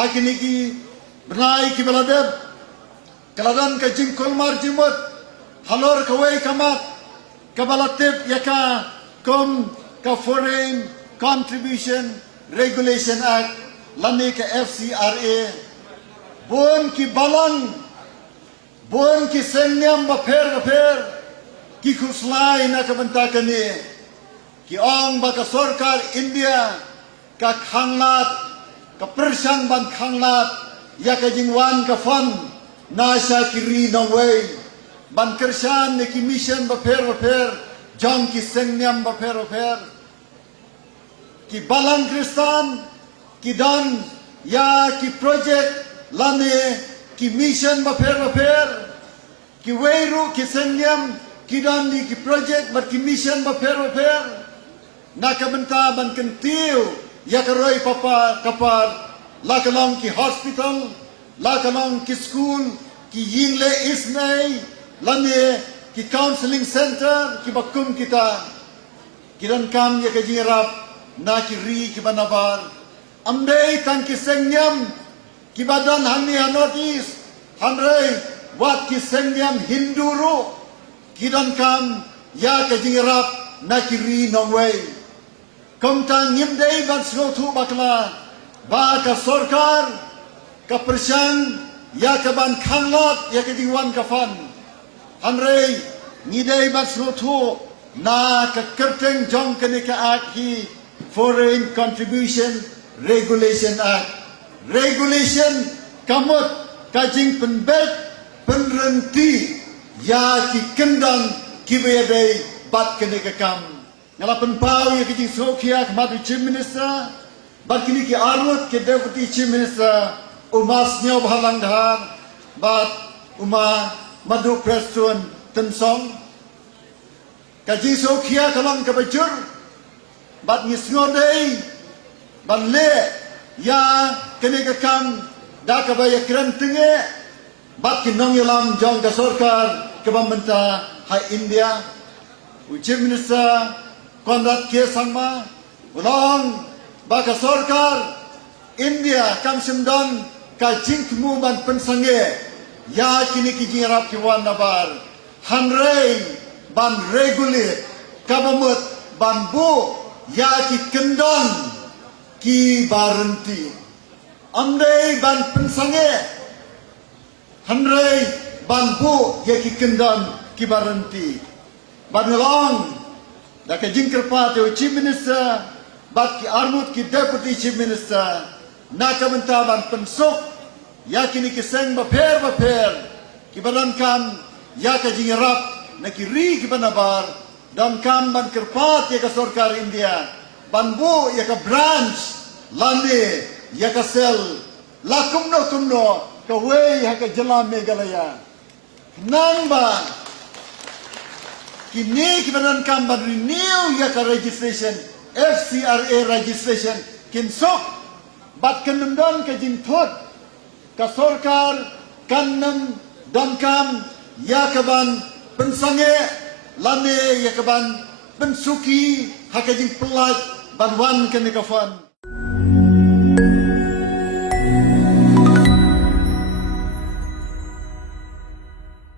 hakini ki bernai ki beladeb kaladan ka jingkol mar jimut halor kawai kamat kabalatib yaka kom ka Foreign Contribution Regulation Act lani ka FCRA bon ki balang bon ki senyam baper ki kuslai na kabanta kani ki ong baka sorkar India ka khanglat ka persang ban khanglat ya ka jingwan ka fan nasa kiri nongway ban kersan ne ki mission baper jong ki senyam baper ki balang kristan ki dan ya ki project lane ki mission baper ki weiru ki senyam kidan di ki project bar ki mission baper na kabenta ban kentiu ya karoi papa kapar la kalong ki hospital la kalong ki school ki yingle isnai lane ki counseling center ki bakum kita kidan kam ya ka jirap na ki ri ki banabar amdei tan ki senyam ki badan hani notice hanrei wat ki senyam hinduru kidan kam ya ka jingrap na kiri nongway komta nyimdei ban slotu bakla ba ka sorkar ka persang ya ka ban khanglot ya ka jingwan ka fan hanrei ngidei ban slotu na ka kerteng jong kene ka aki Foreign Contribution Regulation Act regulation kamut kajing penbet penrenti ya ki kendang ki bedai bat kene ka kam ngala penpau ya ki sokia kmadu chief minister bat kini ki arut ke deputy chief minister umas nyo bhalang dhar bat uma madu preston tensong kaji sokia kalang ka bajur bat ngisngodei ban le ya kene ka kam da ka baya krantenge bat kinong yalam jong ka sorkar kebamenta hai India Chief Minister Konrad K. Sangma ulong baka sorkar India kam simdon ka jingkmu ban pensange ya kini ki jingrap ki wan nabar hanrei ban regulate kabamut ban bu ya ki kendon ki barenti amdei ban pensange hanrei ban bu ya ki kendon ki barenti ban long da ka jingker pa te chief minister bat ki armut ki deputy chief minister na ka benta ban pensuk ya kini ki seng baper ki banan kam ya ka jingrap na ki ri ki banabar dan kam ban kerpat ya ka sorkar India ban bu ya ka branch lande ya ka sel la kumno ka wei ha ka jalan Meghalaya nang ba kini ki banan kam ban renew ya ka registration FCRA registration kinsok bat kanam don ka jinthot ka sorkar kanam don kam ya ka ban pensange lane ya ka ban pensuki ha ka jing pelat ban wan ka ni ka fan